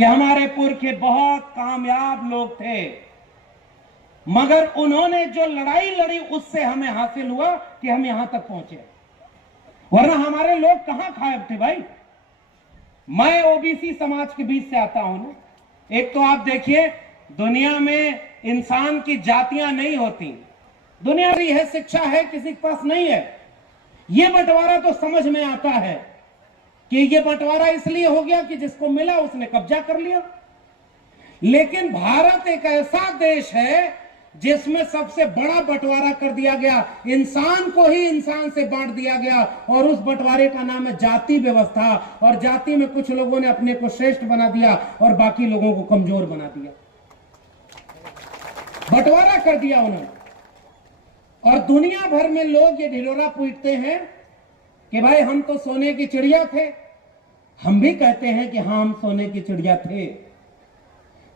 कि हमारे पुरखे बहुत कामयाब लोग थे, मगर उन्होंने जो लड़ाई लड़ी उससे हमें हासिल हुआ कि हम यहां तक पहुंचे, वरना हमारे लोग कहां गायब थे भाई। मैं ओबीसी समाज के बीच से आता हूं ना। एक तो आप देखिए, दुनिया में इंसान की जातियां नहीं होती, दुनिया की है शिक्षा है, किसी के पास नहीं है। ये बंटवारा तो समझ में आता है कि ये बंटवारा इसलिए हो गया कि जिसको मिला उसने कब्जा कर लिया। लेकिन भारत एक ऐसा देश है जिसमें सबसे बड़ा बंटवारा कर दिया गया, इंसान को ही इंसान से बांट दिया गया, और उस बंटवारे का नाम है जाति व्यवस्था। और जाति में कुछ लोगों ने अपने को श्रेष्ठ बना दिया और बाकी लोगों को कमजोर बना दिया, बंटवारा कर दिया उन्होंने। और दुनिया भर में लोग ये ढिढोरा पीटते हैं कि भाई हम तो सोने की चिड़िया थे। हम भी कहते हैं कि हाँ, हम सोने की चिड़िया थे,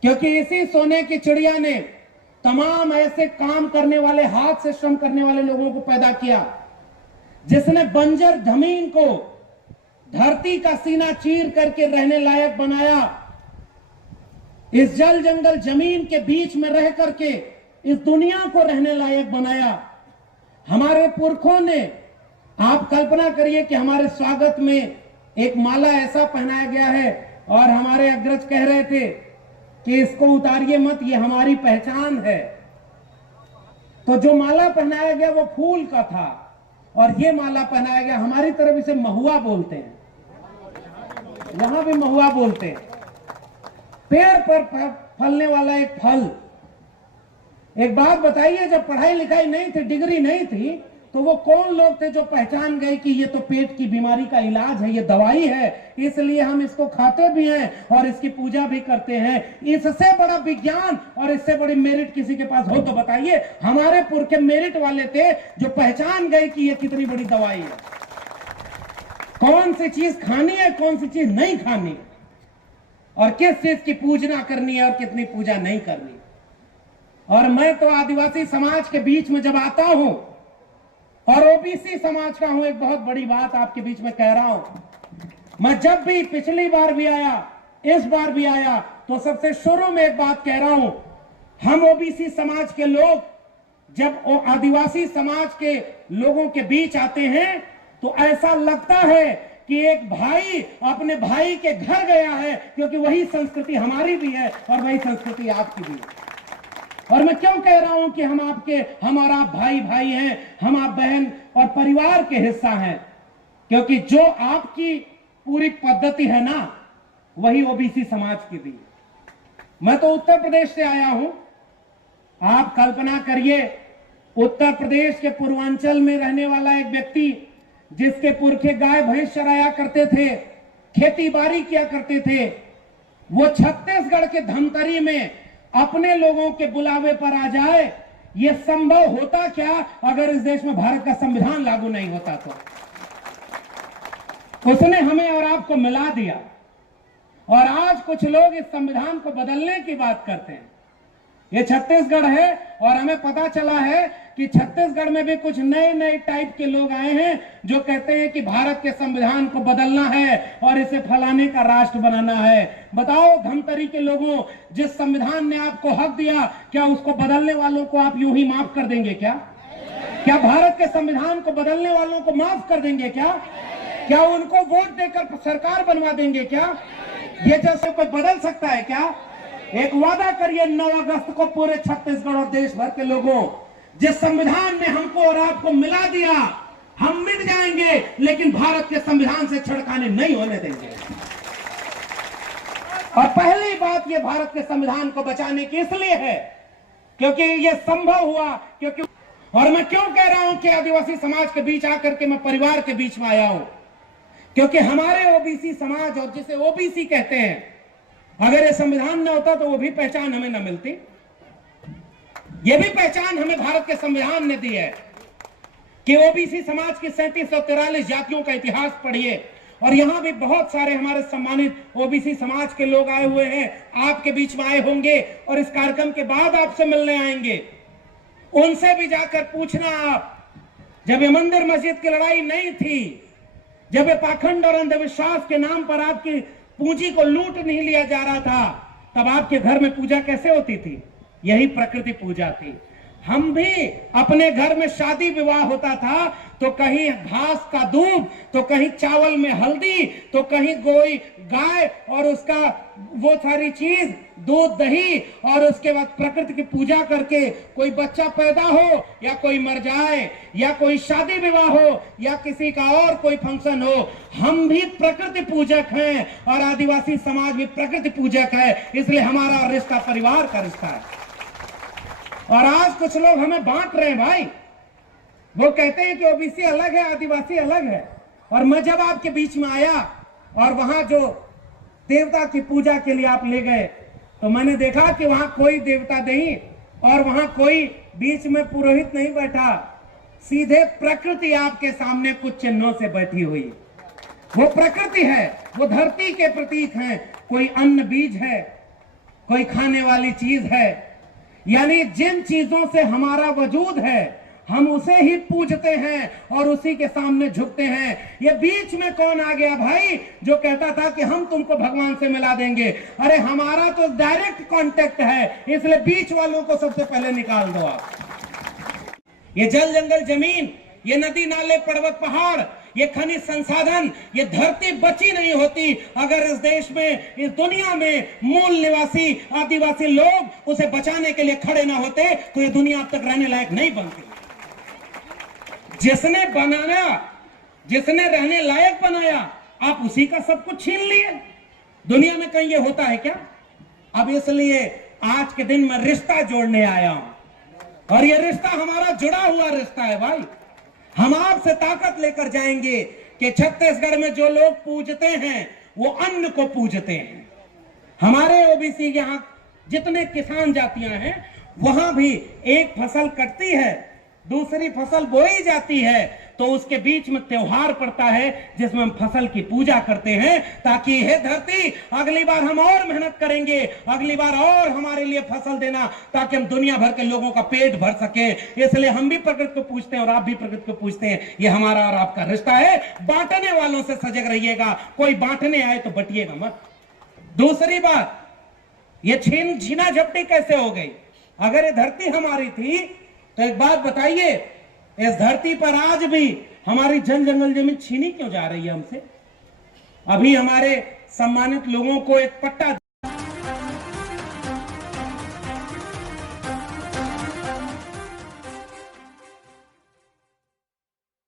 क्योंकि इसी सोने की चिड़िया ने तमाम ऐसे काम करने वाले, हाथ से श्रम करने वाले लोगों को पैदा किया, जिसने बंजर जमीन को धरती का सीना चीर करके रहने लायक बनाया। इस जल जंगल जमीन के बीच में रह करके इस दुनिया को रहने लायक बनाया हमारे पुरखों ने। आप कल्पना करिए कि हमारे स्वागत में एक माला ऐसा पहनाया गया है और हमारे अग्रज कह रहे थे कि इसको उतारिए मत, ये हमारी पहचान है। तो जो माला पहनाया गया वो फूल का था, और ये माला पहनाया गया, हमारी तरफ इसे महुआ बोलते हैं, यहां भी महुआ बोलते हैं, पेड़ पर फलने वाला एक फल। एक बात बताइए, जब पढ़ाई लिखाई नहीं थी, डिग्री नहीं थी, तो वो कौन लोग थे जो पहचान गए कि ये तो पेट की बीमारी का इलाज है, ये दवाई है, इसलिए हम इसको खाते भी हैं और इसकी पूजा भी करते हैं। इससे बड़ा विज्ञान और इससे बड़ी मेरिट किसी के पास हो तो बताइए। हमारे पुरखे मेरिट वाले थे जो पहचान गए कि ये कितनी बड़ी दवाई है, कौन सी चीज खानी है, कौन सी चीज नहीं खानी है, और किस चीज की पूजना करनी है और कितनी पूजा नहीं करनी। और मैं तो आदिवासी समाज के बीच में जब आता हूं और ओबीसी समाज का हूं, एक बहुत बड़ी बात आपके बीच में कह रहा हूं। मैं जब भी, पिछली बार भी आया, इस बार भी आया, तो सबसे शुरू में एक बात कह रहा हूं, हम ओबीसी समाज के लोग जब आदिवासी समाज के लोगों के बीच आते हैं तो ऐसा लगता है कि एक भाई अपने भाई के घर गया है, क्योंकि वही संस्कृति हमारी भी है और वही संस्कृति आपकी भी है। और मैं क्यों कह रहा हूं कि हम और आप भाई भाई हैं, हम आप बहन और परिवार के हिस्सा हैं, क्योंकि जो आपकी पूरी पद्धति है ना, वही ओबीसी समाज की भी। मैं तो उत्तर प्रदेश से आया हूं। आप कल्पना करिए, उत्तर प्रदेश के पूर्वांचल में रहने वाला एक व्यक्ति, जिसके पुरखे गाय भैंस चराया करते थे, खेती बाड़ी किया करते थे, वो छत्तीसगढ़ के धमतरी में अपने लोगों के बुलावे पर आ जाए। यह संभव होता क्या अगर इस देश में भारत का संविधान लागू नहीं होता तो? उसने हमें और आपको मिला दिया, और आज कुछ लोग इस संविधान को बदलने की बात करते हैं। ये छत्तीसगढ़ है और हमें पता चला है कि छत्तीसगढ़ में भी कुछ नए नए टाइप के लोग आए हैं जो कहते हैं कि भारत के संविधान को बदलना है और इसे फलाने का राष्ट्र बनाना है। बताओ धमतरी के लोगों, जिस संविधान ने आपको हक दिया, क्या उसको बदलने वालों को आप यूं ही माफ कर देंगे क्या? क्या भारत के संविधान को बदलने वालों को माफ कर देंगे क्या? क्या उनको वोट देकर सरकार बनवा देंगे क्या? ये जैसे कोई बदल सकता है क्या? एक वादा करिए 9 अगस्त को पूरे छत्तीसगढ़ और देश भर के लोगों, जिस संविधान ने हमको और आपको मिला दिया, हम मिट जाएंगे लेकिन भारत के संविधान से छेड़खानी नहीं होने देंगे। और पहली बात, ये भारत के संविधान को बचाने की इसलिए है क्योंकि ये संभव हुआ, क्योंकि, और मैं क्यों कह रहा हूं कि आदिवासी समाज के बीच आकर के मैं परिवार के बीच में आया हूं, क्योंकि हमारे ओबीसी समाज, और जिसे ओबीसी कहते हैं, अगर ये संविधान न होता तो वो भी पहचान हमें न मिलती। ये भी पहचान हमें भारत के संविधान ने दी है कि ओबीसी समाज की 3743 जातियों का इतिहास पढ़िए, और यहां भी बहुत सारे हमारे सम्मानित ओबीसी समाज के लोग आए हुए हैं, आपके बीच में आए होंगे और इस कार्यक्रम के बाद आपसे मिलने आएंगे। उनसे भी जाकर पूछना आप, जब ये मंदिर मस्जिद की लड़ाई नहीं थी, जब ये पाखंड और अंधविश्वास के नाम पर आपकी पूंजी को लूट नहीं लिया जा रहा था, तब आपके घर में पूजा कैसे होती थी? यही प्रकृति पूजा थी। हम भी अपने घर में शादी विवाह होता था तो कहीं घास का दूध, तो कहीं चावल में हल्दी, तो कहीं कोई गाय और उसका वो सारी चीज, दूध दही, और उसके बाद प्रकृति की पूजा करके कोई बच्चा पैदा हो या कोई मर जाए या कोई शादी विवाह हो या किसी का और कोई फंक्शन हो, हम भी प्रकृति पूजक हैं और आदिवासी समाज भी प्रकृति पूजक है। इसलिए हमारा रिश्ता परिवार का रिश्ता है। और आज कुछ लोग हमें बांट रहे हैं भाई। वो कहते हैं कि ओबीसी अलग है, आदिवासी अलग है। और मैं जब आपके बीच में आया और वहां जो देवता की पूजा के लिए आप ले गए, तो मैंने देखा कि वहां कोई देवता नहीं और वहां कोई बीच में पुरोहित नहीं बैठा, सीधे प्रकृति आपके सामने कुछ चिन्हों से बैठी हुई। वो प्रकृति है, वो धरती के प्रतीक हैं। कोई अन्न बीज है, कोई खाने वाली चीज है, यानी जिन चीजों से हमारा वजूद है हम उसे ही पूजते हैं और उसी के सामने झुकते हैं। ये बीच में कौन आ गया भाई जो कहता था कि हम तुमको भगवान से मिला देंगे? अरे हमारा तो डायरेक्ट कांटेक्ट है, इसलिए बीच वालों को सबसे पहले निकाल दो आप। ये जल जंगल जमीन, ये नदी नाले पर्वत पहाड़, ये खनिज संसाधन, ये धरती बची नहीं होती अगर इस देश में, इस दुनिया में मूल निवासी आदिवासी लोग उसे बचाने के लिए खड़े ना होते तो ये दुनिया अब तक रहने लायक नहीं बनती। जिसने बनाया, जिसने रहने लायक बनाया, आप उसी का सब कुछ छीन लिए। दुनिया में कहीं ये होता है क्या? अब इसलिए आज के दिन मैं रिश्ता जोड़ने आया हूं और ये रिश्ता हमारा जुड़ा हुआ रिश्ता है भाई। हम आपसे ताकत लेकर जाएंगे कि छत्तीसगढ़ में जो लोग पूजते हैं वो अन्न को पूजते हैं। हमारे ओबीसी यहां जितने किसान जातियां हैं वहां भी एक फसल कटती है, दूसरी फसल बोई जाती है, तो उसके बीच में त्योहार पड़ता है जिसमें हम फसल की पूजा करते हैं ताकि हे धरती अगली बार हम और मेहनत करेंगे, अगली बार और हमारे लिए फसल देना ताकि हम दुनिया भर के लोगों का पेट भर सके। इसलिए हम भी प्रकृति को पूजते हैं और आप भी प्रकृति को पूजते हैं। ये हमारा और आपका रिश्ता है। बांटने वालों से सजग रहिएगा, कोई बांटने आए तो बटिएगा मत। दूसरी बात, ये छीना झपटी कैसे हो गई? अगर ये धरती हमारी थी तो एक बात बताइए, इस धरती पर आज भी हमारी जल जंगल जमीन छीनी क्यों जा रही है हमसे? अभी हमारे सम्मानित लोगों को एक पट्टा